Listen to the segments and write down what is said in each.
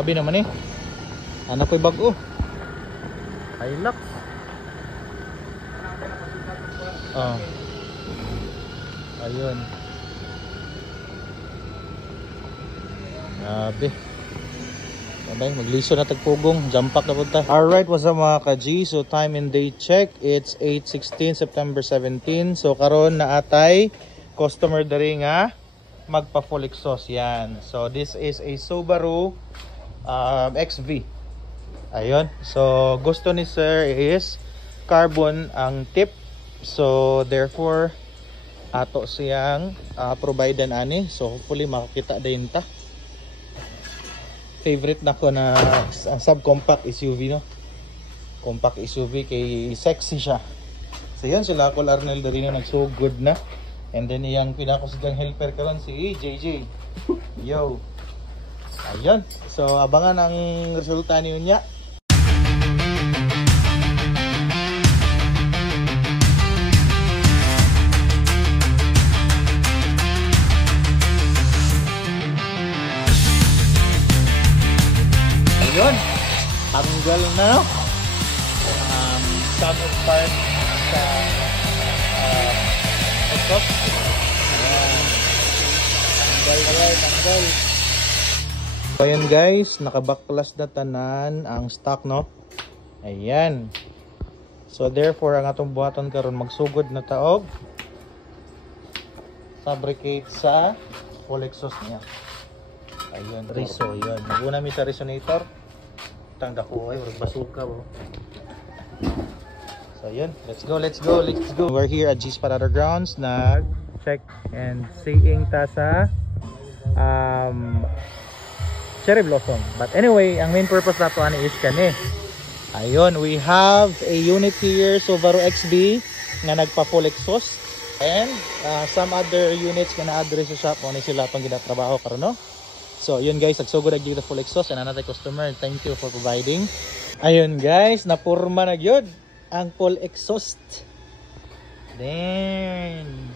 Grabe naman eh. Anak ko'y bago. Hilux. Oh. Ayun. Grabe. Sabay, magliso na tagpugong. Jumpak na punta. Alright, what's up mga ka-G? So time and date check. It's 8:16 September 17. So karon na atay customer dari nga magpa full exhaust yan. So this is a Subaru XV. Ayun. So gusto ni sir is carbon ang tip. So therefore ato siyang providean ani. So hopefully makakita din ta. Favorite na ko na ang subcompact SUV, no? Compact SUV kay sexy siya. So yan sila Col Arnel dari na nagsugod na. And then iyang pinakosigang helper karon si JJ. Yo. Ayun. So abangan ang resulta niyo niya. Ayun. Tanggal na some part sa exhaust. Ayan. Tanggal. So ayan guys, nakabaklas na tanan ang stock, no? Ayan. So therefore ang atong buhaton karon magsugod na taog fabricate sa full exhaust niya. Ayun, riso yun. Naguna mi sa resonator. Tangda ko ay basuka bo. So yun, let's go. We're here at G-Spot Undergrounds. Nag-check and seeing ta sa cherry blossom. But anyway, ang main purpose na to is kani. Ayun, we have a unit here, Subaru XB nga nagpa full exhaust. And some other units nga na-address sa shop. Ano sila pang ginatrabaho karon, no? So yun guys, nagsugod ag the full exhaust and another customer. Thank you for providing. Ayun guys, napurma na gyud ang full exhaust. Then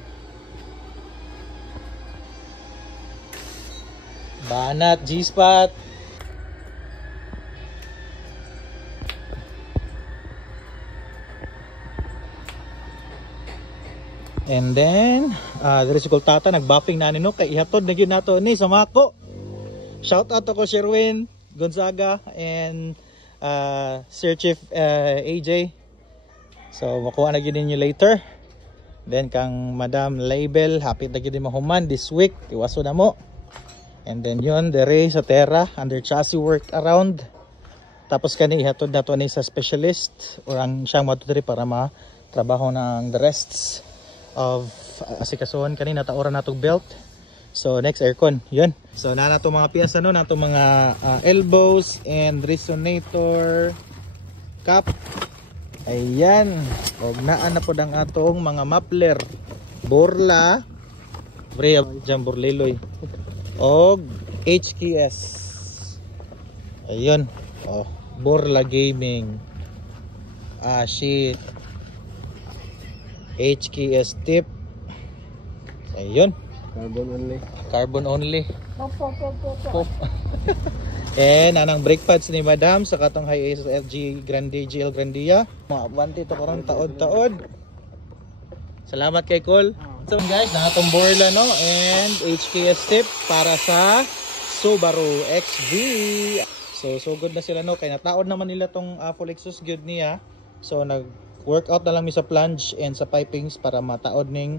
banat G-Spot. And then diri si Kultata nagbapping na nino kay ihatod na gyud nato ni sa Mako. Shout out ako Sherwin Gonzaga and Sir Chief AJ. So makuha na gyud ninyo later. Then kang Madam Label, happy na gyud mahuman this week. Iwaso na mo. And then yun dere sa Terra under chassis work around. Tapos kani ihatod na to ni sa specialist or ang siyang matutri para ma-trabaho ng the rests of asikasuhon kanina taoran natong belt. So next aircon, yun. So na nato mga piyesa no, nato mga elbows and resonator cap. Ayan. Og naan na pod ang atong mga muffler. Borla, Brea Jamborleloy. Og HKS. Ayun. Oh, Borla Gaming. Shit. HKS tip. Ayun. Carbon only. Pop. And anang brake pads ni Madam sa katong high ACE LG Grande GL Grandia. Mga abante to karon taod-taod. Salamat kay Col. So guys, natong Borla no and HKS tip para sa Subaru XV. So good na sila no kay nataod naman nila tong full exhaust gyud niya. So nag workout na lang mi sa plunge and sa pipings para mataod ning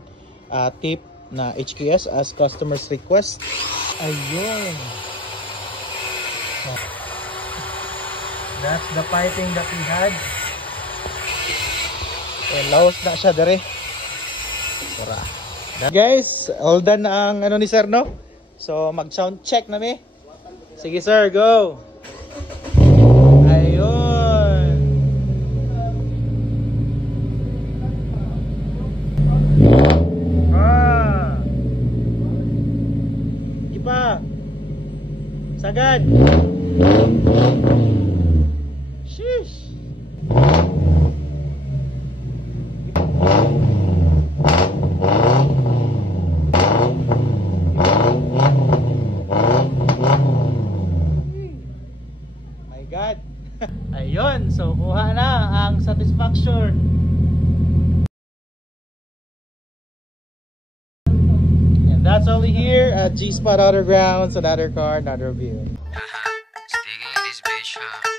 tip na HKS as customers request. Ayun. That's the piping that we had. And laos na siya dere. Ora. Guys, all done na ang ano ni sir no? So mag sound check na mi. Sige sir, go. Ayun. Sagad. Sheesh. satisfaction. And that's only here at G-Spot Outer Grounds, another car, another view. Sticking in this bitch, huh?